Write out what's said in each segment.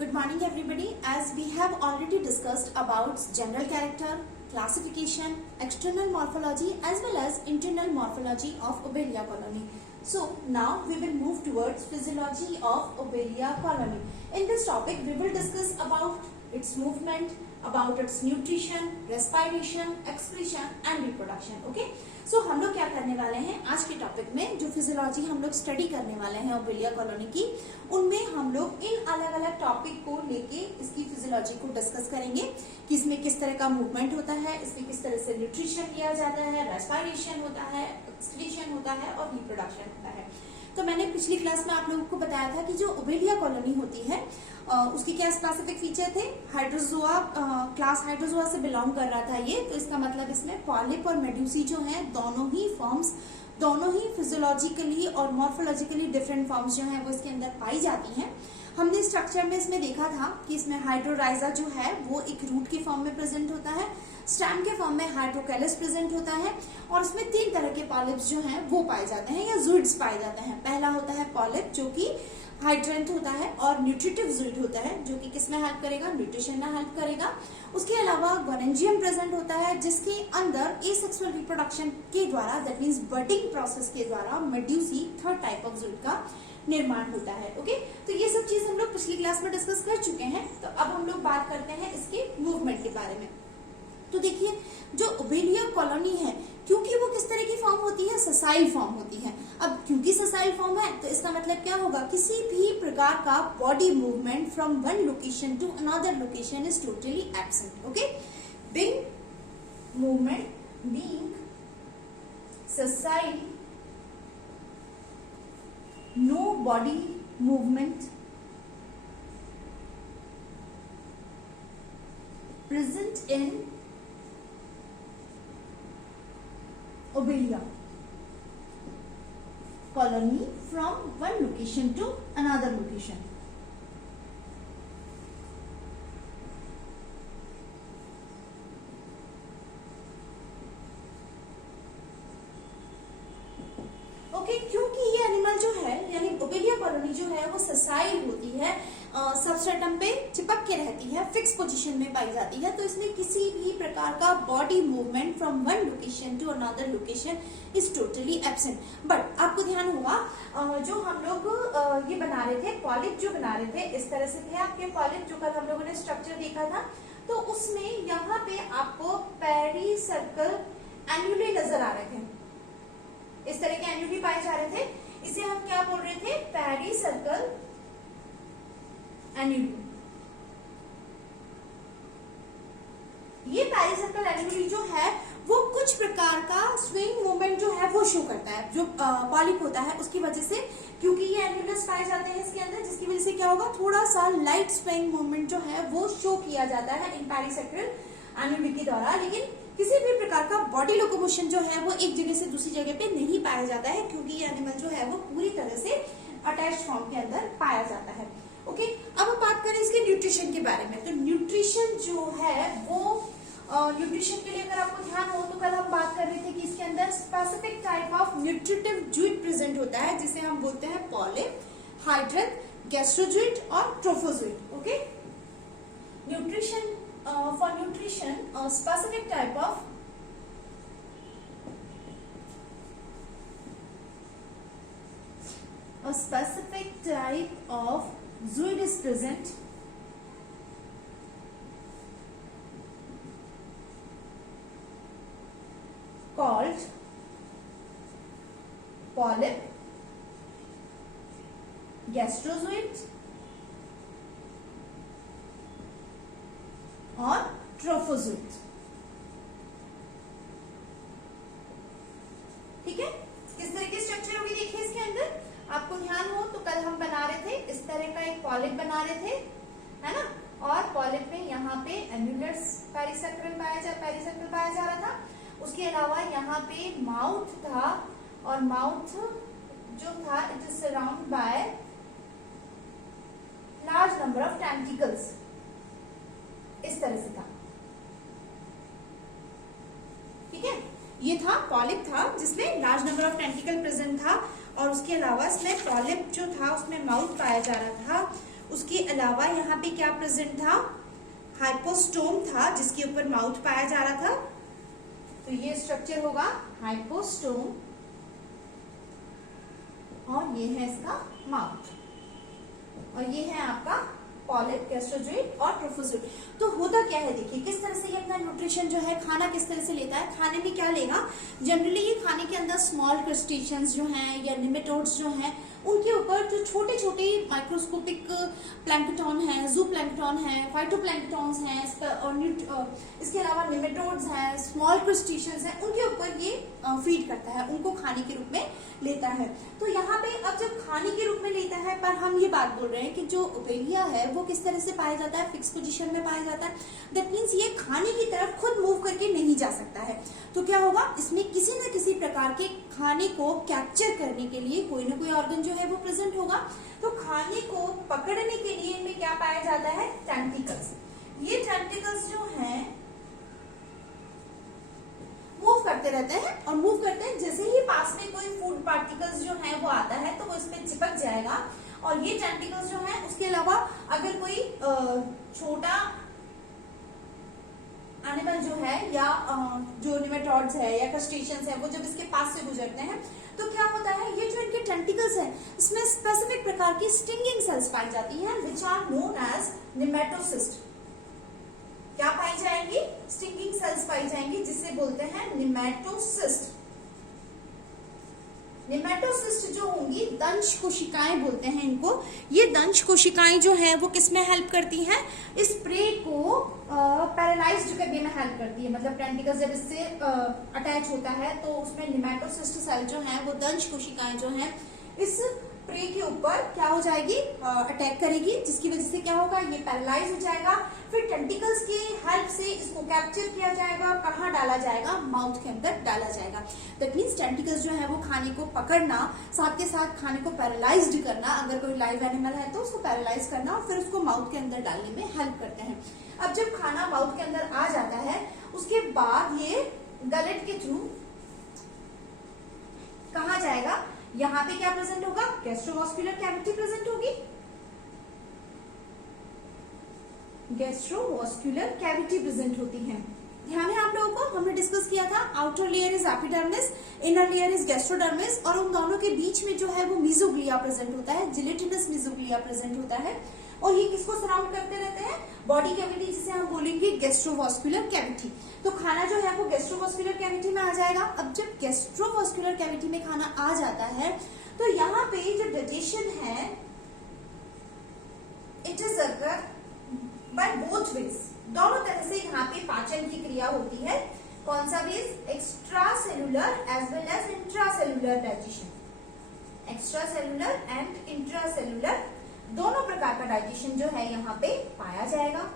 Good morning everybody. As we have already discussed about general character, classification, external morphology as well as internal morphology of Obelia colony. So now we will move towards physiology of Obelia colony. In this topic we will discuss about its movement, about its nutrition, respiration, excretion and reproduction. Okay? So हम लोग क्या करने वाले हैं आज के topic में, जो फिजियोलॉजी हम लोग स्टडी करने वाले हैं ओबेलिया कॉलोनी की, उनमें हम लोग इन अलग अलग टॉपिक को लेके इसकी फिजियोलॉजी को डिस्कस करेंगे कि इसमें किस तरह का मूवमेंट होता है, इसमें किस तरह से न्यूट्रिशन लिया जाता है, रेस्पिरेशन होता है, एक्सक्रीशन होता है और रिप्रोडक्शन होता है। तो मैंने पिछली क्लास में आप लोगों को बताया था कि जो ओबेलिया कॉलोनी होती है उसकी क्या स्पेसिफिक फीचर थे। हाइड्रोजोआ, क्लास हाइड्रोजोआ से बिलोंग कर रहा था ये, तो इसका मतलब इसमें पॉलिप और मेड्यूसी जो हैं दोनों ही फिजियोलॉजिकली और मॉर्फोलॉजिकली डिफरेंट फॉर्म्स जो हैं वो इसके अंदर पाई जाती हैं। हमने स्ट्रक्चर में इसमें देखा था कि इसमें हाइड्रोराइजा जो है वो एक रूट के फॉर्म में प्रेजेंट होता है, स्टेम के फॉर्म में हाइड्रोकेलस प्रेजेंट होता है और इसमें 3 तरह के पॉलिप्स जो हैं वो पाए जाते हैं या ज़ूइड्स पाए जाते हैं। पहला होता है पॉलिप जो कि हाइड्रेंट होता है और न्यूट्रिटिव ज़ूइड होता है जो कि किसमें हेल्प करेगा, न्यूट्रिशन में हेल्प करेगा। उसके अलावा गोरेंजियम प्रेजेंट होता है जिसके अंदर एसेक्सुअल रिप्रोडक्शन के द्वारा, दैट मीन्स बडिंग प्रोसेस के द्वारा मेड्यूसी थर्ड टाइप ऑफ ज़ूइड का निर्माण होता है। ओके, तो ये सब चीज हम लोग पिछली क्लास में डिस्कस कर चुके हैं। तो अब हम लोग बात करते हैं इसके मूवमेंट के बारे में। तो देखिए, जो ओबेलिया कॉलोनी है, क्योंकि वो किस तरह की फॉर्म होती है, ससाइल फॉर्म होती है। अब क्योंकि ससाइल फॉर्म है तो इसका मतलब क्या होगा, किसी भी प्रकार का body movement from one location to another location is totally absent. Okay, being movement, being sessile, no body movement present in Obelia colony from one location to another location. Okay, क्योंकि ये एनिमल जो है यानी Obelia colony जो है वो ससाइल होती है, सबस्ट्रेटम पे चिपक के रहती है, फिक्स पोजीशन में पाई जाती है, तो इसमें किसी भी प्रकार का body movement from one location to another location is totally absent. But आपको ध्यान होगा जो हम लोग ये बना रहे थे, पॉलिप जो बना रहे थे, इस तरह से थे आपके पॉलिप जो कल हम लोगों ने स्ट्रक्चर देखा था, तो उसमें यहाँ पे आपको पेरिसर्कल एन्युले नजर आ रहे थे, इस तरह के एन्युली पाए जा रहे थे। इसे हम क्या बोल रहे थे, पेरिसर्कल एन्युली। ये पेरिसर्कल एन्युली जो है वो कुछ प्रकार का स्विंग मूवमेंट जो है वो शो करता है, जो पॉलिप होता है उसकी वजह से, क्योंकि ये एन्युलस पाए जाते हैं इसके अंदर, जिसकी वजह से क्या होगा, थोड़ा सा लाइट स्विंग मूवमेंट जो है वो शो किया जाता है इन पेरिसर्कल एन्युली के द्वारा। लेकिन किसी भी प्रकार का बॉडी लोकोमोशन जो है वो एक जगह से दूसरी जगह पे नहीं पाया जाता है, क्योंकि ये एनिमल जो है वो पूरी तरह से अटैच्ड फॉर्म के अंदर पाया जाता है। ओके, अब हम बात करें इसके न्यूट्रिशन के बारे में। तो न्यूट्रिशन जो है वो न्यूट्रिशन के लिए अगर आपको ध्यान हो तो कल हम बात कर रहे थे कि इसके अंदर specific type of nutritive zooid present होता है जिसे हम बोलते हैं पॉलिप, हाइड्रेट, गैस्ट्रोज़ूइड और trophozooid. Okay, nutrition for nutrition, a specific type of zooid is present called polyp, gastrozoid और ट्रोफोज़ूइड। ठीक है, किस तरह की स्ट्रक्चर होगी देखिए इसके अंदर। आपको ध्यान हो तो कल हम बना रहे थे इस तरह का एक पॉलिप बना रहे थे, है ना, और पॉलिप में यहाँ पे एन्युलस पेरिसर्कल पाया जा रहा था। उसके अलावा यहाँ पे माउथ था और माउथ जो था it is surround by large number of tentacles, इस तरह से था। ठीक है, ये था पॉलिप था जिसमें large number of tentacle present था और उसके अलावा इसमें पॉलिप जो था उसमें माउथ पाया जा रहा था उसके अलावा यहाँ पे क्या प्रेजेंट था, हाइपोस्टोम था जिसके ऊपर माउथ पाया जा रहा था। तो ये स्ट्रक्चर होगा हाइपोस्टोम और ये है इसका माउथ, और ये है आपका पॉलिप, गैस्ट्रोजोइड और ट्रोफोजोइड। तो होता क्या है, देखिए किस तरह से ये अपना न्यूट्रिशन जो है, खाना किस तरह से लेता है। खाने में क्या लेगा, जनरली ये खाने के अंदर स्मॉल क्रस्टेशियंस जो हैं या निमेटोड्स जो हैं, उनके ऊपर जो छोटे छोटे माइक्रोस्कोपिक प्लैंकटन है, जू प्लैंकटन है, फाइटोप्लैंकटन्स हैं, और इसके अलावा निमेटोड्स हैं, स्मॉल क्रस्टेशियंस हैं, उनके ऊपर ये फीड करता है, उनको खाने के रूप में लेता है। तो यहाँ पे अब जब खाने के रूप में लेता है, पर हम ये बात बोल रहे हैं कि जो ओबेलिया है वो किस तरह से पाया जाता है, फिक्स पोजीशन में पाया जाता है। दैट मीन्स ये खाने की तरफ खुद मूव करके नहीं जा सकता है। तो क्या होगा, इसमें किसी न किसी प्रकार के खाने को कैप्चर करने के लिए कोई ना कोई ऑर्गन जो है वो प्रेजेंट होगा। तो खाने को पकड़ने के लिए इनमें क्या पाया जाता है, टेंटिकल्स। ये टेंटिकल्स जो हैं मूव करते रहते हैं, और मूव करते हैं जैसे ही पास में कोई फूड पार्टिकल्स जो है वो आता है तो वो इस पे चिपक जाएगा। और ये टेंटिकल्स जो है, उसके अलावा अगर कोई छोटा एनिमल जो है या जो निमेटोड्स है या क्रस्टेशियंस है, वो जब इसके पास से गुजरते हैं तो क्या होता है, ये जो इनके टेंटिकल्स हैं इसमें स्पेसिफिक प्रकार की स्टिंगिंग सेल्स पाई जाती हैं, which are known as nematocysts. क्या पाई जाएंगी, स्टिंगिंग सेल्स पाई जाएंगी, जिसे बोलते हैं निमेटोसिस्ट। निमेटोसिस्ट जो होंगी, दंश कोशिकाएं बोलते हैं इनको। ये दंश कोशिकाएं जो है वो किसमें हेल्प करती हैं, इस प्रे को पैरालाइज्ड करने में हेल्प करती है। मतलब टेंटिकल जब इससे अटैच होता है तो उसमें निमेटोसिस्ट सेल जो है वो दंश कोशिकाएं जो है इस प्रे के ऊपर क्या हो जाएगी, अटैक करेगी, जिसकी वजह से क्या होगा, ये पैरालाइज हो जाएगा। फिर टेंटिकल्स की हेल्प से इसको कैप्चर किया जाएगा, कहाँ डाला जाएगा, माउथ के अंदर डाला जाएगा। दैट मीन्स टेंटिकल्स जो है वो खाने को पकड़ना, साथ के साथ खाने को पैरालाइज्ड करना, अगर कोई लाइव एनिमल है तो उसको पैरालाइज करना और फिर उसको माउथ के अंदर डालने में हेल्प करते हैं। अब जब खाना माउथ के अंदर आ जाता है, उसके बाद ये गलेट के थ्रू कहाँ जाएगा, यहाँ पे क्या प्रेजेंट होगा, गैस्ट्रोवास्कुलर कैविटी प्रेजेंट होगी। गैस्ट्रोवास्कुलर कैविटी प्रेजेंट होती है। ध्यान है आप लोगों को, हमने डिस्कस किया था, outer layer is epidermis, inner layer is gastrodermis, और उन दोनों के बीच में जो है वो मीजोग्लिया प्रेजेंट होता है, जिलेटिनस मीजोग्लिया प्रेजेंट होता है। और ये किसको सराउंड करते रहते हैं, बॉडी कैविटी, जिसे हम बोलेंगे गैस्ट्रोवास्कुलर कैविटी। तो खाना जो है वो गैस्ट्रोवास्कुलर कैविटी में आ जाएगा। अब जब गैस्ट्रोवास्कुलर कैविटी में खाना आ जाता है तो यहाँ पे जो डाइजेशन है, it is occur by both ways, दोनों तरह से यहाँ पे पाचन की क्रिया होती है। कौन सा ways, extracellular as well as intracellular digestion. Extracellular and intracellular दोनों प्रकार का डाइजेशन जो है यहाँ पे पाया जाएगा।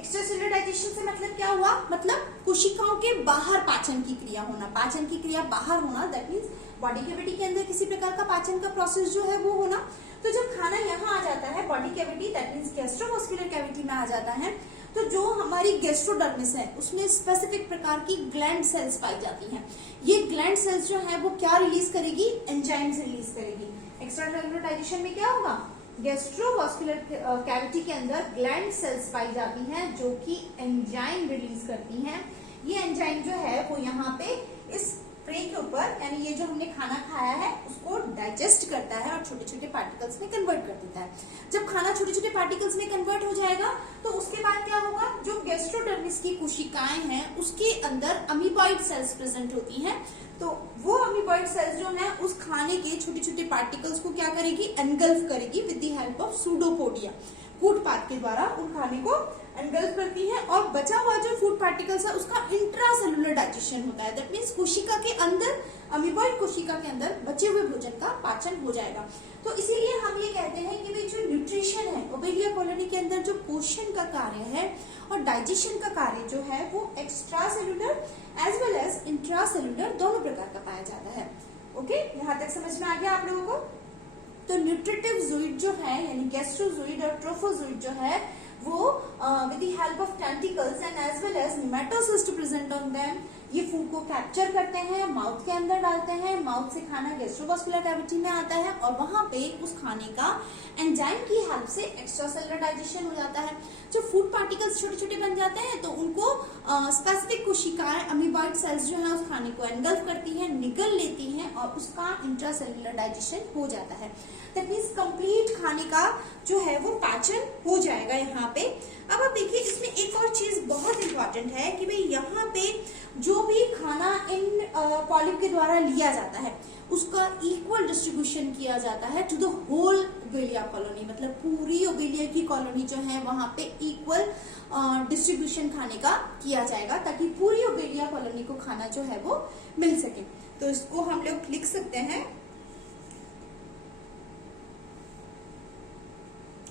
एक्स्ट्रासेलुलर डाइजेशन से मतलब क्या हुआ, मतलब कोशिकाओं के बाहर पाचन की क्रिया होना, पाचन की क्रिया बाहर होना। दैट मीन्स बॉडी कैविटी के अंदर किसी प्रकार का पाचन का प्रोसेस जो है वो होना। तो जब खाना यहाँ आ जाता है body cavity, that means gastrovascular cavity में आ जाता है, तो जो हमारी गैस्ट्रोडर्मिस है उसमें स्पेसिफिक प्रकार की ग्लैंड सेल्स पाई जाती हैं। ये ग्लैंड सेल्स जो है वो क्या रिलीज करेगी, एंजाइम्स रिलीज करेगी। एक्स्ट्रासेलुलर डाइजेशन में क्या होगा, गैस्ट्रोवास्कुलर कैविटी के अंदर ग्लैंड सेल्स पाई जाती हैं जो कि एंजाइम रिलीज करती हैं। ये एंजाइम जो है वो यहाँ पे इस प्रे के ऊपर, यानी ये जो हमने खाना खाया है उसको डाइजेस्ट करता है और छोटे छोटे पार्टिकल्स में कन्वर्ट कर देता है। जब खाना छोटे छोटे पार्टिकल्स में कन्वर्ट हो जाएगा तो उसके बाद क्या होगा, जो गैस्ट्रोडर्मिस की कोशिकाएं हैं उसके अंदर अमीबॉइड सेल्स प्रेजेंट होती हैं। तो वो अमीबॉइड सेल्स जो है उस खाने के छोटे छोटे पार्टिकल्स को क्या करेगी, एनगल्फ करेगी with the help of pseudopodia. Food path के द्वारा उन खाने को एनगल्फ करती है और बचा हुआ जो फूड पार्टिकल्स है उसका इंट्रासेलुलर डाइजेशन होता है। दैट मीन्स कोशिका के अंदर, अमीबॉइड कोशिका के अंदर बचे हुए भोजन का पाचन हो जाएगा। तो इसीलिए हम ये कहते हैं कि जो न्यूट्रिशन है, ओबेलिया कॉलोनी के अंदर जो पोषण का कार्य है और डाइजेशन का कार्य जो है वो extracellular as well as intracellular दोनों प्रकार का पाया जाता है। ओके, यहाँ तक समझ में आ गया आप लोगों को। तो न्यूट्रिटिव ज़ोइड जो है, यानी गैस्ट्रोजोइड और ट्रोफोजोइड जो है, वो with the help of tentacles and as well as nematocyst present on them, ये फूड को कैप्चर करते हैं, माउथ के अंदर डालते हैं, माउथ से खाना गैस्ट्रोवास्कुलर कैविटी में आता है और वहां पे उस खाने का एंजाइम की हेल्प से एक्स्ट्रा सेलुलर डाइजेशन हो जाता है। जो फूड पार्टिकल्स छोटे छोटे बन जाते हैं तो उनको स्पेसिफिक कोशिकाएं अमीबॉइड सेल्स जो है उस खाने को एनगल्फ करती है, निगल लेती हैं और उसका इंट्रा सेलुलर डाइजेशन हो जाता है। दैट मीन्स कंप्लीट खाने का जो है वो पाचन हो जाएगा यहाँ पे। अब आप देखिए इसमें एक और चीज बहुत इंपॉर्टेंट है कि भाई यहाँ पे जो भी खाना इन पॉलिप के द्वारा लिया जाता है उसका इक्वल डिस्ट्रीब्यूशन किया जाता है to the whole Obelia colony, मतलब पूरी ओबेलिया की कॉलोनी जो है वहां पे इक्वल डिस्ट्रीब्यूशन खाने का किया जाएगा ताकि पूरी ओबेलिया कॉलोनी को खाना जो है वो मिल सके। तो इसको हम लोग लिख सकते हैं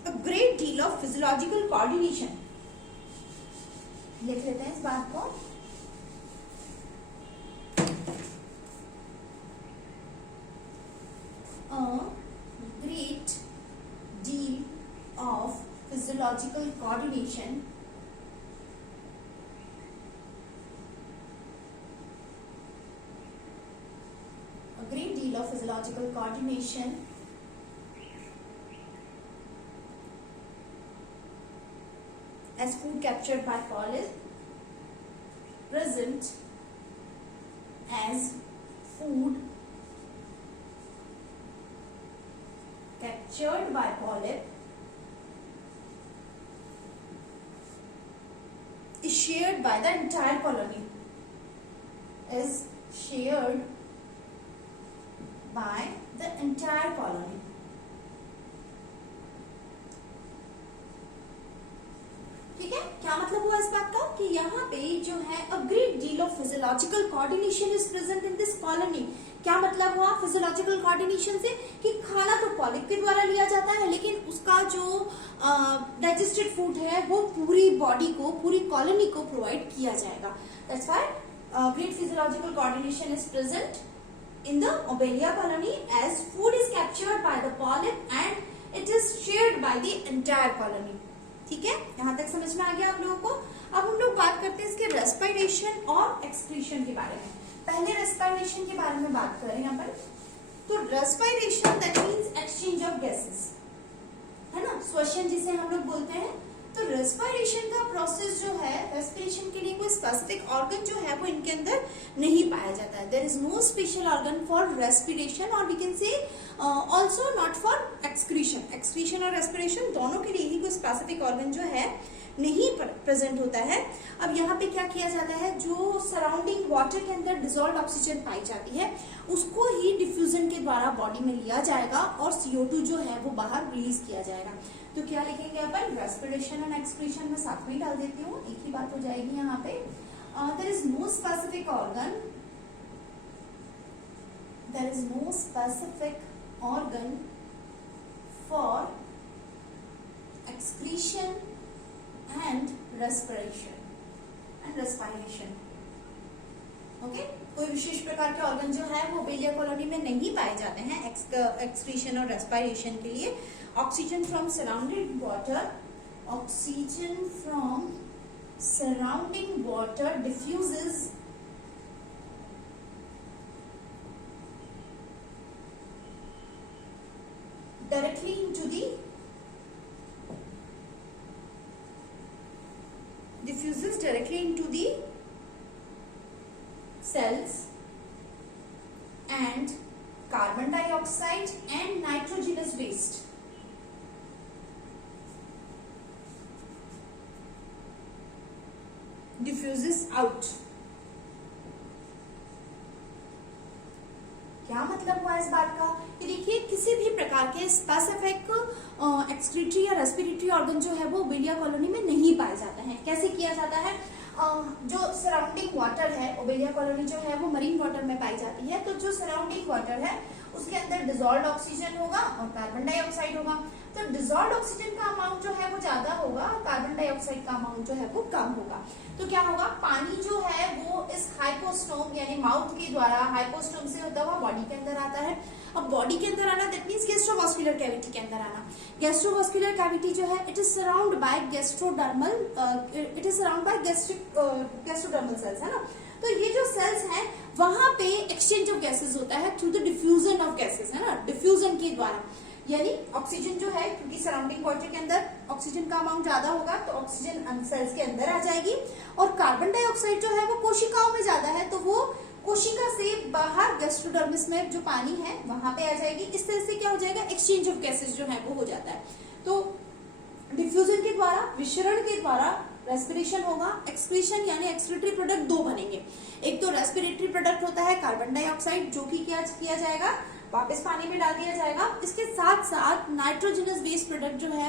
a great deal of physiological coordination, लिख लेते हैं इस बात को। A great deal of physiological coordination as food captured by polyp present as food captured by polyp is shared by the entire colony, is shared by the entire colony। ठीक है, क्या मतलब हुआ इस बात का कि यहाँ पे जो है a great deal of physiological coordination is present in this colony. क्या मतलब हुआ फिजियोलॉजिकल कोऑर्डिनेशन से कि खाना तो पॉलिप के द्वारा लिया जाता है लेकिन उसका जो डाइजेस्टेड फूड है वो पूरी बॉडी को, पूरी कॉलोनी को प्रोवाइड किया जाएगा। That's why great physiological coordination is present in the Obelia colony as food is captured by the polyp and it is shared by the entire colony। ठीक है, यहाँ तक समझ में आ गया आप लोगों को। अब हम लोग बात करते हैं इसके रेस्पिरेशन और एक्सक्रीशन के बारे में। पहले रेस्पिरेशन के बारे में बात करें यहाँ पर, तो respiration that means exchange of gases, है ना, श्वसन जिसे हम लोग बोलते हैं। तो रेस्पिरेशन का प्रोसेस जो है, रेस्पिरेशन के लिए कोई स्पेसिफिक ऑर्गन जो है वो इनके अंदर नहीं पाया जाता है। There is no special organ for respiration और we can say also not for excretion. Excretion और रेस्पिरेशन दोनों के लिए ही कोई स्पेसिफिक ऑर्गन जो है नहीं प्रेजेंट होता है। अब यहाँ पे क्या किया जाता है, जो सराउंडिंग वाटर के अंदर डिसॉल्व ऑक्सीजन पाई जाती है उसको ही डिफ्यूजन के द्वारा बॉडी में लिया जाएगा और CO2 जो है वो बाहर रिलीज किया जाएगा। तो क्या लिखेंगे अपन, रेस्पिरेशन एंड एक्सक्रीशन में साथ में डाल देती हूँ, एक ही बात हो जाएगी यहाँ पे। There is no specific organ, there is no specific organ for excretion and respiration okay. कोई विशेष प्रकार के ऑर्गन जो है वो ओबेलिया कॉलोनी में नहीं पाए जाते हैं एक्सक्रीशन और रेस्पिरेशन के लिए। Oxygen from surrounding water, oxygen from surrounding water diffuses directly into the cells and carbon dioxide and nitrogenous waste diffuses out। क्या मतलब हुआ इस बात का कि देखिए किसी भी प्रकार के स्पेसिफिक एक्सक्रीटरी या रेस्पिरेटरी ऑर्गन जो है वो ओबेलिया कॉलोनी में नहीं पाए जाते हैं। कैसे किया जाता है, जो सराउंडिंग वाटर है, ओबेलिया कॉलोनी जो है वो मरीन वाटर में पाई जाती है, तो जो सराउंडिंग वाटर है उसके अंदर डिजोल्व ऑक्सीजन होगा और कार्बन डाइऑक्साइड होगा। तो डिजोल्व ऑक्सीजन का अमाउंट जो है वो ज्यादा होगा, कार्बन डाइऑक्साइड का अमाउंट जो है वो कम होगा। तो क्या होगा, पानी जो है वो इस हाइपोस्टोम यानी माउथ के द्वारा हाइपोस्टोम से होता हुआ बॉडी के अंदर आता है। अब बॉडी के अंदर आना दैट मींस गैस्ट्रोवास्कुलर कैविटी के अंदर आना। गैस्ट्रोवास्कुलर कैविटी जो है it is surround by gastrodermal, it is surround by gastrodermal cells, है ना। तो ये जो सेल्स हैं वहां पे एक्सचेंज ऑफ गैसेस होता है through the diffusion of gases, है ना, डिफ्यूजन के द्वारा। यानी ऑक्सीजन जो है, क्योंकि सराउंडिंग वाटर के अंदर ऑक्सीजन का अमाउंट ज्यादा होगा तो ऑक्सीजन सेल्स के अंदर आ जाएगी, और कार्बन डाइऑक्साइड जो है वो कोशिकाओं में ज्यादा है तो वो कोशिका से बाहर गैस्ट्रोडर्मिस में जो पानी है वहां पे आ जाएगी। इस तरह से क्या हो जाएगा, एक्सचेंज ऑफ गैसेस जो है वो हो जाता है। तो डिफ्यूजन के द्वारा, विशरण के द्वारा रेस्पिरेशन होगा। एक्सक्रीशन यानी एक्सक्रीटरी प्रोडक्ट दो बनेंगे। एक तो रेस्पिरेटरी प्रोडक्ट होता है कार्बन डाइऑक्साइड, जो कि क्या किया जाएगा, वापस पानी में डाल दिया जाएगा। इसके साथ साथ नाइट्रोजनस वेस्ट प्रोडक्ट जो है